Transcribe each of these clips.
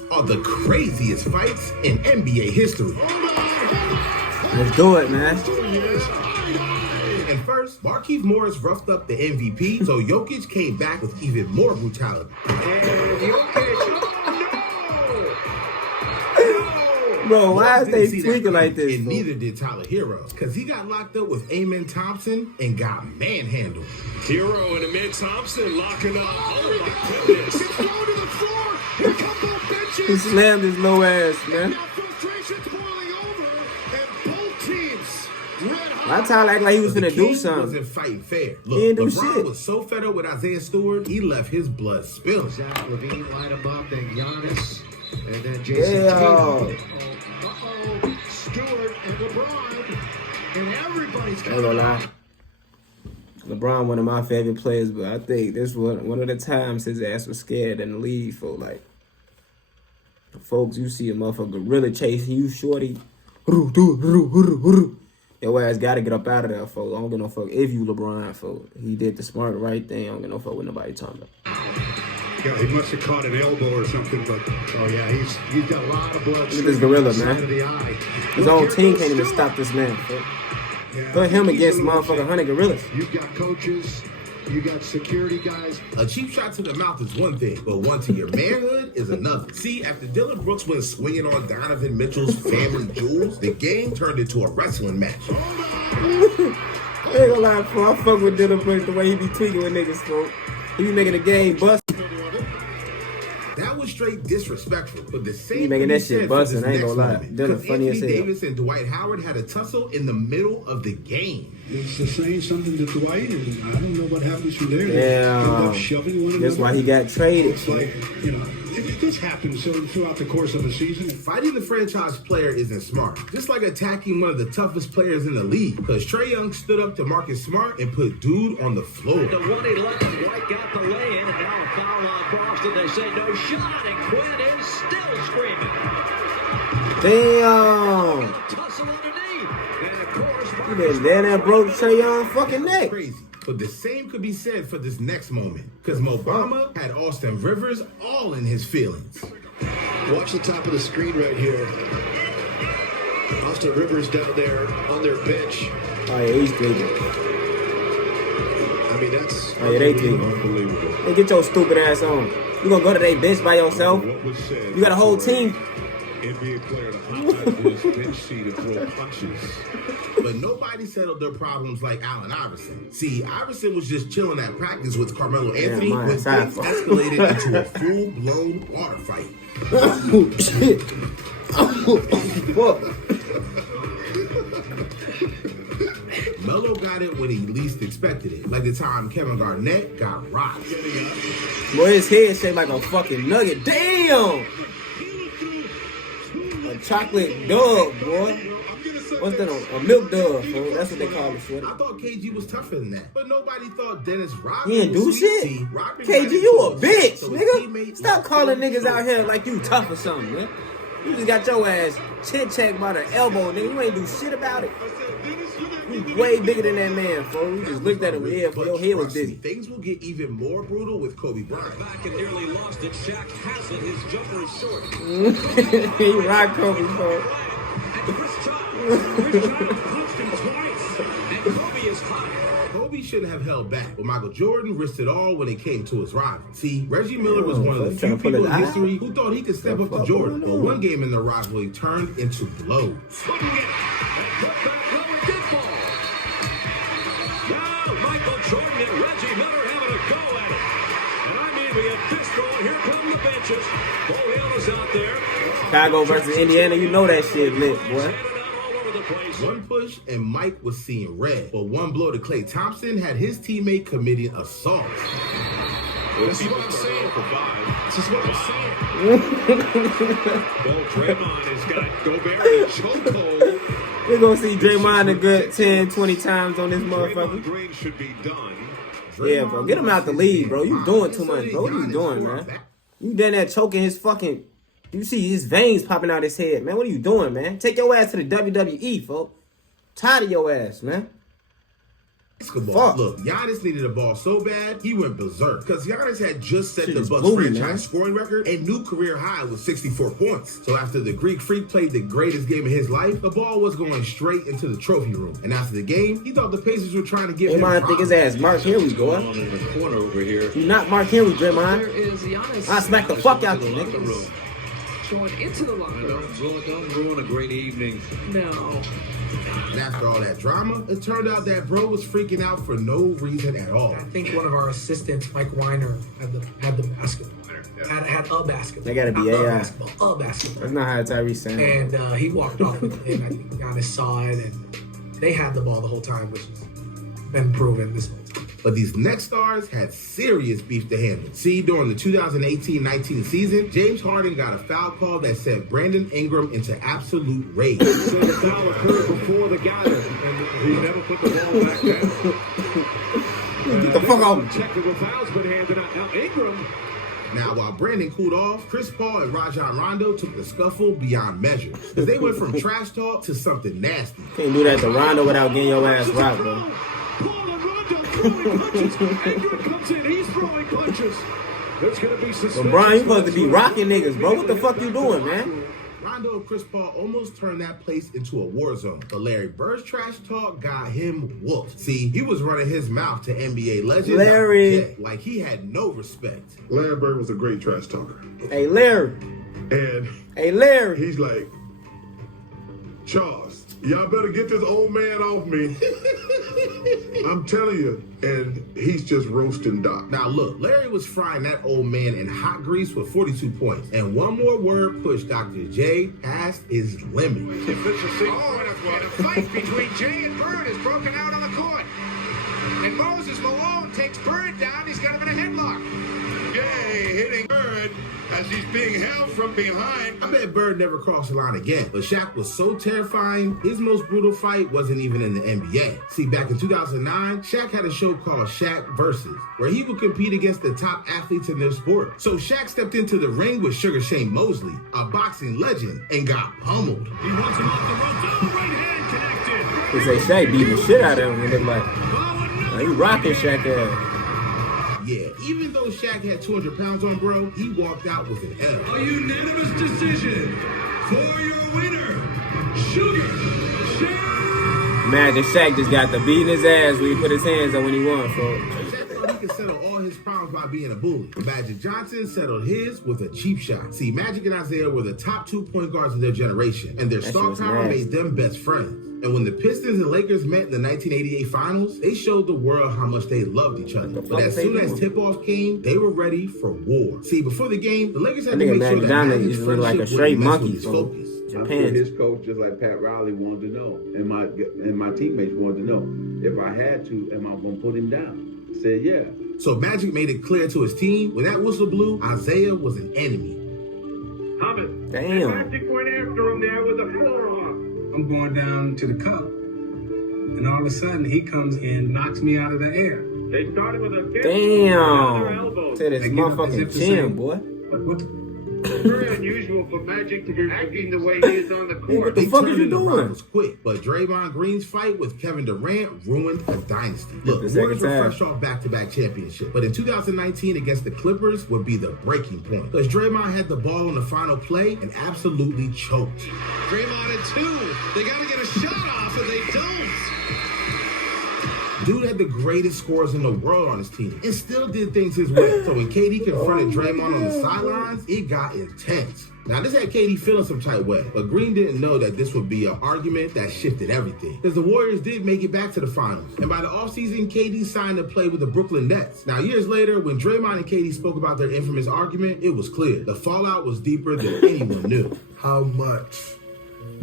These are the craziest fights in NBA history. Let's do it, man. And first, Markieff Morris roughed up the MVP, so Jokic came back with even more brutality. Bro, why is they tweaking like this? And bro? neither did Tyler Hero, because he got locked up with Amen Thompson and got manhandled. Hero and Amen Thompson locking up. Oh my goodness. He's thrown to the floor. Here come both benches. He slammed his low ass, man. Now frustration's boiling over, and both teams red hot. My Tyler act like he was The finna do King something. wasn't fighting fair. He Look, didn't do LeBron shit. was so fed up with Isaiah Stewart, he left his blood spilling. Zach Levine line him up, then Giannis, and then Jason Yeah. Tatum. Stewart and LeBron, and everybody's I ain't gonna lie. LeBron, one of my favorite players, but I think this was one of the times his ass was scared in the league for like folks. You see a motherfucker gorilla chasing you, shorty. Your ass gotta get up out of there, folks. I don't give no fuck if you LeBron, folks. He did the smart right thing. I don't give no fuck what nobody talking about. Yeah, he must have caught an elbow or something, but Oh yeah, he's got a lot of blood. Look at this gorilla, Side man. of the eye. His own team can't even stop this man, folks. Put him against motherfucking 100 gorillas. You've got coaches, you got security guys. A cheap shot to the mouth is one thing, but one to your manhood is another. See, after Dylan Brooks went swinging on Donovan Mitchell's family jewels, the game turned into a wrestling match. I ain't gonna lie, folks. I fuck with Dylan Brooks the way he be tweaking with niggas, folks. He be making the game bust. That was straight disrespectful, but the same He making can that be shit said for busting, this I ain't next gonna lie. moment. Dylan 'Cause funny as Anthony hell. Davis and Dwight Howard had a tussle in the middle of the game. it's saying something to Dwight, and I don't know what happens from there. Yeah. They end up shoving one That's another. why he got traded. It's like, this happens throughout the course of a season. Fighting the franchise player isn't smart. Just like attacking one of the toughest players in the league. Because Trae Young stood up to Marcus Smart and put dude on the floor. The 1-11, White got the lay-in, and now a foul on Boston. They say no shot, and Quinn is still screaming. Damn. Tussle underneath, and of course, He been down there broke Trae Young fucking neck. Crazy. But the same could be said for this next moment. Because Mobama had Austin Rivers all in his feelings. Watch the top of the screen right here. Austin Rivers down there on their bench. Oh yeah, he's tweaking. I mean, that's Oh yeah, they tweaking. Unbelievable. Hey, get your stupid ass on. You gonna go to their bench by yourself? What was said? You got a whole team. NBA player to hop out of his bench seat and throw punches. But nobody settled their problems like Allen Iverson. See, Iverson was just chilling at practice with Carmelo Anthony mine, when side things fault. escalated into a full-blown water fight. Oh shit. Oh fuck. Melo got it when he least expected it, like the time Kevin Garnett got rocked. Boy, his head shaped like a fucking nugget. Damn. A chocolate dog, boy. What's that? A milk dog, bro. That's what they call it, shit. I thought KG was tougher than that, but nobody thought Dennis Rodman He didn't do was sweet. shit. See, Rodman KG, got you a into bitch, so his nigga. teammate Stop was calling still niggas out short. here like you tough or something, man. You just got your ass chin checked by the elbow, nigga. You ain't do shit about it. You way bigger than that man, fool. You just looked at him, yeah, But your head was trust me, dizzy. things will get even more brutal with Kobe Bryant. back and nearly lost it. Shaq has it. His jumper is short. He rocked Kobe, fool. And Chris John punched him twice. And Kobe is hot. Kobe shouldn't have held back, but Michael Jordan risked it all when it came to his rival. See, Reggie Miller was one of the Trying few to pull people his in eye? history who thought he could step up to Jordan. But one game in the rivalry turned into blows. Couldn't get it. And put back low, it did fall. Now Michael Jordan and Reggie Miller having a go at it. And I mean, we have fist roll. Here come the benches. Bo Hill is out there. Chicago versus Indiana, you know that shit lit, boy. All over the place. One push and Mike was seeing red, but one blow to Klay Thompson had his teammate committing assault. This is what I'm saying. This is what I'm saying. Well, Draymond has got Gobert in a chokehold. We're gonna see Draymond a good 10, 20 times on this Draymond motherfucker. Green should be done. Yeah, bro. Get him out the league, bro. You doing too much, bro. What are you doing, man? You down there choking his fucking... You see his veins popping out his head, man. What are you doing, man? Take your ass to the WWE, folks. Tired of your ass, man. basketball. Fuck. Look, Giannis needed a ball so bad, he went berserk. Because Giannis had just set Shit the is Bucks booming, franchise man. scoring record and new career high with 64 points. So after the Greek Freak played the greatest game of his life, the ball was going straight into the trophy room. And after the game, he thought the Pacers were trying to give him Draymond think his ass Mark Henry, boy. On in the corner over here. You not Mark Henry, There Draymond. is Giannis. I smack the fuck out you, nigga. Going into the locker room. Don't ruin a great evening. No. And after all that drama, it turned out that bro was freaking out for no reason at all. I think one of our assistants, Mike Weiner, had the basketball. Had a basketball. They gotta be Not the AI. basketball, a basketball. That's not how Tyrese sounds. And he walked off with it, and I think Giannis saw it, and they had the ball the whole time, which has been proven this whole time. But these next stars had serious beef to handle. See, during the 2018-19 season, James Harden got a foul call that sent Brandon Ingram into absolute rage. So the foul occurred before the gather, and he never put the ball back down. Get the fuck off. Technical foul's been handed out. Now Ingram. Now, while Brandon cooled off, Chris Paul and Rajon Rondo took the scuffle beyond measure. Because they went from trash talk to something nasty. Can't do that to Rondo without getting your ass rocked, bro. Paul and Rondo throwing punches. Ingram comes in. He's throwing punches. There's going to be suspension. LeBron, you supposed to be rocking niggas, bro. What the fuck you doing, man? Rondo and Chris Paul almost turned that place into a war zone. But Larry Bird's trash talk got him whooped. See, he was running his mouth to NBA legend Larry. Dr. J, like he had no respect. Larry Bird was a great trash talker. Hey, Larry. And Hey, Larry. he's like, Charles, y'all better get this old man off me. I'm telling you. And he's just roasting Doc. Now look, Larry was frying that old man in hot grease with 42 points. And one more word pushed Dr. J past his limit. Oh, and a fight between Jay and Bird has broken out on the court. And Moses Malone takes Bird down. He's got him in a headlock. Jay hitting Bird as he's being held from behind. I bet Bird never crossed the line again. But Shaq was so terrifying, his most brutal fight wasn't even in the NBA. See, back in 2009, Shaq had a show called Shaq Versus, where he would compete against the top athletes in their sport. So Shaq stepped into the ring with Sugar Shane Mosley, a boxing legend, and got pummeled. He wants him off the ropes. Oh, right hand connected. They say Shaq beating the shit out of him. And they're like, he rocking Shaq ass. Yeah, even though Shaq had 200 pounds on bro, he walked out with an L. A unanimous decision for your winner, Sugar Shane. Imagine Shaq just got the beating his ass when he put his hands up when he won, folks. Shaq thought he could settle all his problems by being a bully. Magic Johnson settled his with a cheap shot. See, Magic and Isaiah were the top 2 point guards of their generation, and their That star shit was power nasty. made them best friends. And when the Pistons and Lakers met in the 1988 finals, they showed the world how much they loved each other. But as soon as tip-off came, they were ready for war. See, before the game, the Lakers had I to think make sure Magic that Johnson Magic's used to look like a friendship straight wouldn't mess with monkey his from focus. I'm sure Japan. his coach, just like Pat Riley, wanted to know, and my teammates wanted to know, if I had to, am I going to put him down? I said, yeah. So Magic made it clear to his team, when that whistle blew, Isaiah was an enemy. Damn. Magic went after him there with a forearm. I'm going down to the cup, and all of a sudden he comes and knocks me out of the air. They started with a kick. Damn. To this They get up as motherfucking if to say- chin, boy. Like, what? Very unusual for Magic to be acting the way he is on the What court. the They fuck turned is you into doing? rivals quick, but Draymond Green's fight with Kevin Durant ruined a dynasty. Look, The the second Warriors were time. fresh off back-to-back championships, but in 2019 against the Clippers would be the breaking point. Because Draymond had the ball on the final play and absolutely choked. Draymond at 2. They got to get a shot off, and they don't. Dude had the greatest scores in the world on his team and still did things his way. So when KD confronted Draymond on the sidelines, it got intense. Now, this had KD feeling some type way, but Green didn't know that this would be an argument that shifted everything. Because the Warriors did make it back to the finals. And by the offseason, KD signed to play with the Brooklyn Nets. Now, years later, when Draymond and KD spoke about their infamous argument, it was clear. The fallout was deeper than anyone knew. How much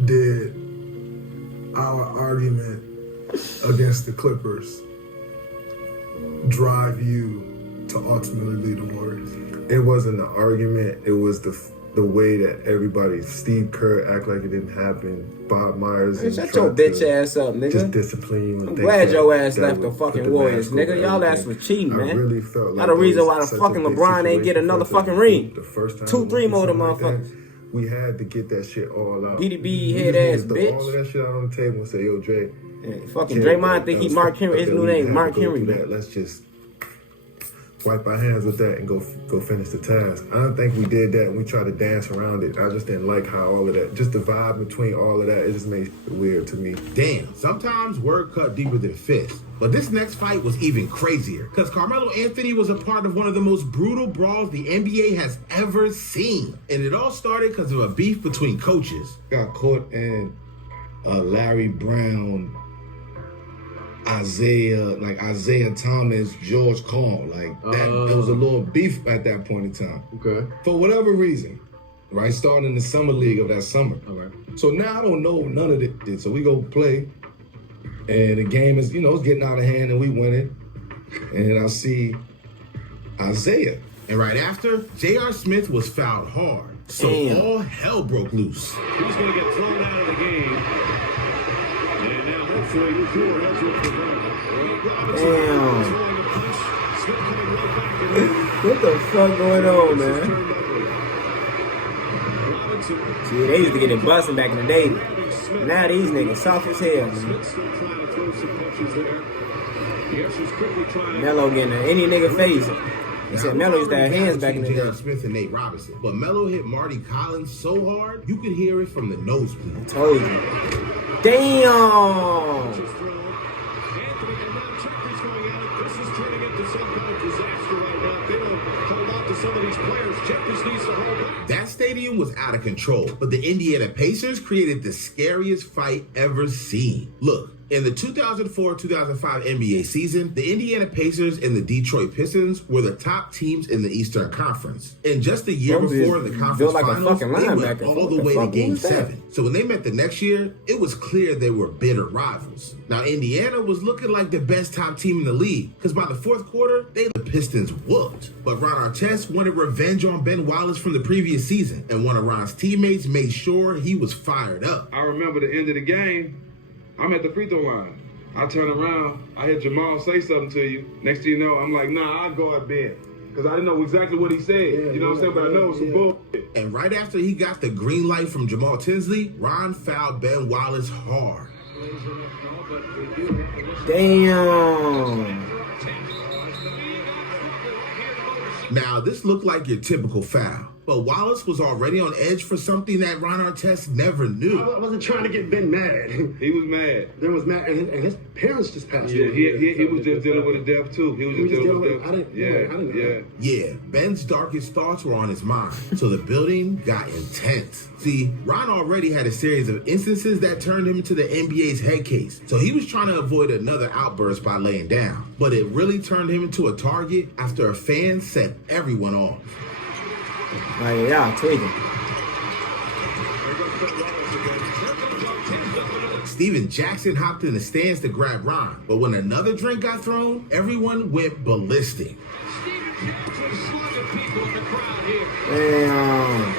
did our argument against the Clippers drive you to ultimately lead the Warriors? It wasn't an argument. It was the way that everybody, Steve Kerr, act like it didn't happen. Bob Myers. Hey, and shut tried your bitch to ass up, nigga. Just discipline you. And I'm think glad that- your ass that left the would put fucking the Warriors, mask over nigga. Y'all ass everything. was cheating, man. I really felt like Not the it reason was why the such a fucking big LeBron ain't get situation another for us to fucking ring. The first time 2-3 more of them something like that, motherfuckers. We had to get that shit all out. BDB We head just ass needed to throw bitch. all of that shit out on the table and say, yo, Dre, Fucking Draymond think he Mark Henry. His new name Mark Henry. Let's just wipe our hands with that and go finish the task. I don't think we did that and we tried to dance around it. I just didn't like how all of that, just the vibe between all of that, it just made it weird to me. Damn, sometimes word cut deeper than fist. But this next fight was even crazier because Carmelo Anthony was a part of one of the most brutal brawls the NBA has ever seen. And it all started because of a beef between coaches. Got caught in Larry Brown, Isaiah Thomas, George Karl. Like that, there was a little beef at that point in time. Okay. For whatever reason, right? Starting in the summer league of that summer. Okay. So now I don't know none of it. So we go play, and the game is, it's getting out of hand, and we win it. And I see Isaiah. And right after, J.R. Smith was fouled hard. So all hell broke loose. He's going to get thrown out of the game. And now hopefully Cooler has will prevent What the fuck going on, man? See, they used to get it busting back in the day. Now these niggas soft as hell, man. Melo getting in any nigga face. He said Melo used to have hands back in the day. J.R. Smith and Nate Robinson. But Melo hit Marty Collins so hard, you could hear it from the nosebleed. I told you. Damn! That stadium was out of control, but the Indiana Pacers created the scariest fight ever seen. Look, in the 2004-2005 NBA season, the Indiana Pacers and the Detroit Pistons were the top teams in the Eastern Conference. And just a year before in the conference finals, they went all the way to Game 7. So when they met the next year, it was clear they were bitter rivals. Now, Indiana was looking like the best top team in the league, because by the fourth quarter, the Pistons whooped. But Ron Artest wanted revenge on Ben Wallace from the previous season, and one of Ron's teammates made sure he was fired up. I remember the end of the game. I'm at the free throw line. I turn around. I hear Jamal say something to you. Next thing you know, I'm like, nah, I'll go at Ben. Because I didn't know exactly what he said. You know what I'm saying? But I know it's some bullshit. And right after he got the green light from Jamal Tinsley, Ron fouled Ben Wallace hard. Damn. Now, this looked like your typical foul. But Wallace was already on edge for something that Ron Artest never knew. I wasn't trying to get Ben mad. He was mad. Ben was mad, and his parents just passed away. Yeah, he was just dealing with a death too. He was just dealing with a death. Yeah, Ben's darkest thoughts were on his mind, so the building got intense. See, Ron already had a series of instances that turned him into the NBA's head case, so he was trying to avoid another outburst by laying down. But it really turned him into a target after a fan set everyone off. Like, yeah, tweaking. Steven Jackson hopped in the stands to grab Ron, but when another drink got thrown, everyone went ballistic. Damn.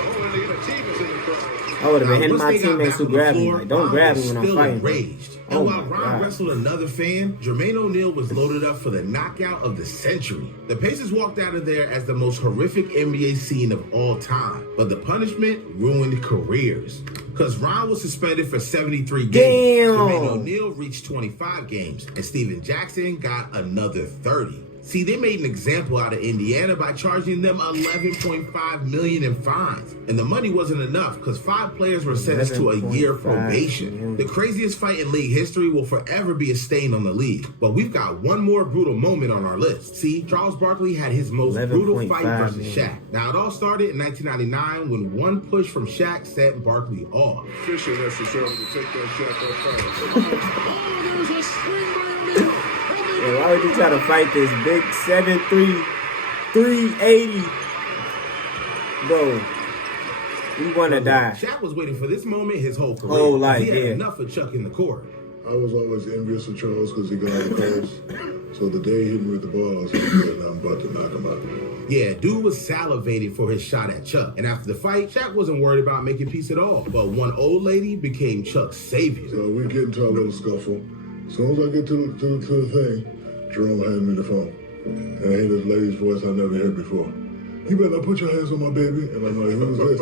I would have been hitting my teammates who grabbed me. Like, don't grab me when I'm fighting. Enraged. And while Ron wrestled another fan, Jermaine O'Neal was loaded up for the knockout of the century. The Pacers walked out of there as the most horrific NBA scene of all time. But the punishment ruined careers. Because Ron was suspended for 73 games. Damn. Jermaine O'Neal reached 25 games. And Steven Jackson got another 30. See, they made an example out of Indiana by charging them $11.5 million in fines. And the money wasn't enough because 5 players were sentenced to a year probation. The craziest fight in league history will forever be a stain on the league. But we've got one more brutal moment on our list. See, Charles Barkley had his most brutal fight versus Shaq. Now, it all started in 1999 when one push from Shaq set Barkley off. Fisher necessarily to take that shot Oh, there's a swing by Yeah, why would you try to fight this big 7'3", 380? Bro, we want to die. Shaq was waiting for this moment his whole career. Whole life, he had yeah. enough of Chuck in the court. I was always envious of Charles because he got out of close. So the day he hit me with the ball, I was like, I'm about to knock him out. Yeah, dude was salivating for his shot at Chuck. And after the fight, Shaq wasn't worried about making peace at all. But one old lady became Chuck's savior. So we get into a little scuffle. As soon as I get to the thing, Jerome handed me the phone. And I hear this lady's voice I never heard before. You better not put your hands on my baby. And I'm like, who's this?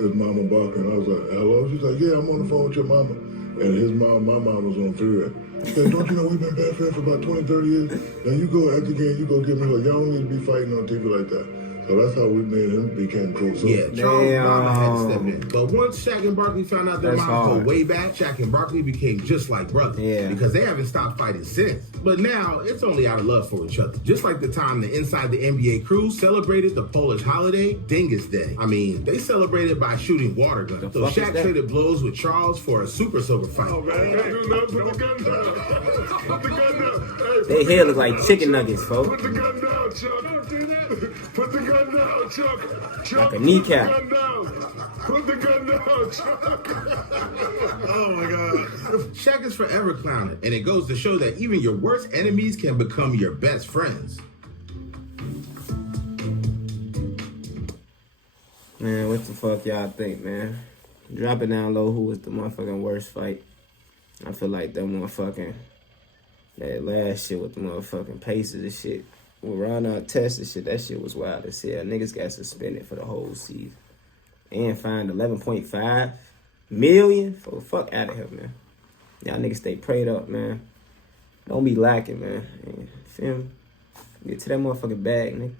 It's Mama Barker. And I was like, hello? She's like, yeah, I'm on the phone with your mama. And And his mom, my mom was on through it. She said, don't you know we've been best friends for about 20, 30 years? Now you go after the game, you go give me a hug. Y'all don't need to be fighting on TV like that. So that's how we made him became close. Yeah, Charles Mama had to step in. But once Shaq and Barkley found out their moms go way back, Shaq and Barkley became just like brothers. Yeah. Because they haven't stopped fighting since. But now, it's only out of love for each other. Just like the time the Inside the NBA crew celebrated the Polish holiday, Dingus Day. I mean, they celebrated by shooting water guns. So Shaq traded blows with Charles for a super sober fight. Oh, man. Put the gun down. Put the gun down. They hair look like chicken nuggets, folks. Put the gun down, Chuck. Don't do that. Put the gun down, Chuck. Chuck, like a kneecap. Put the gun down, Chuck. Oh my God. Shaq is forever clowning, and it goes to show that even your worst enemies can become your best friends. Man, what the fuck y'all think, man? Drop it down low. Who was the motherfucking worst fight? I feel like that last shit with the motherfucking Pacers and shit. With Ron Artest and shit, that shit was wild as hell. Niggas got suspended for the whole season. And fined $11.5 million. Fuck out of here, man. Y'all niggas stay prayed up, man. Don't be lacking, man. Feel me? Get to that motherfucking bag, nigga.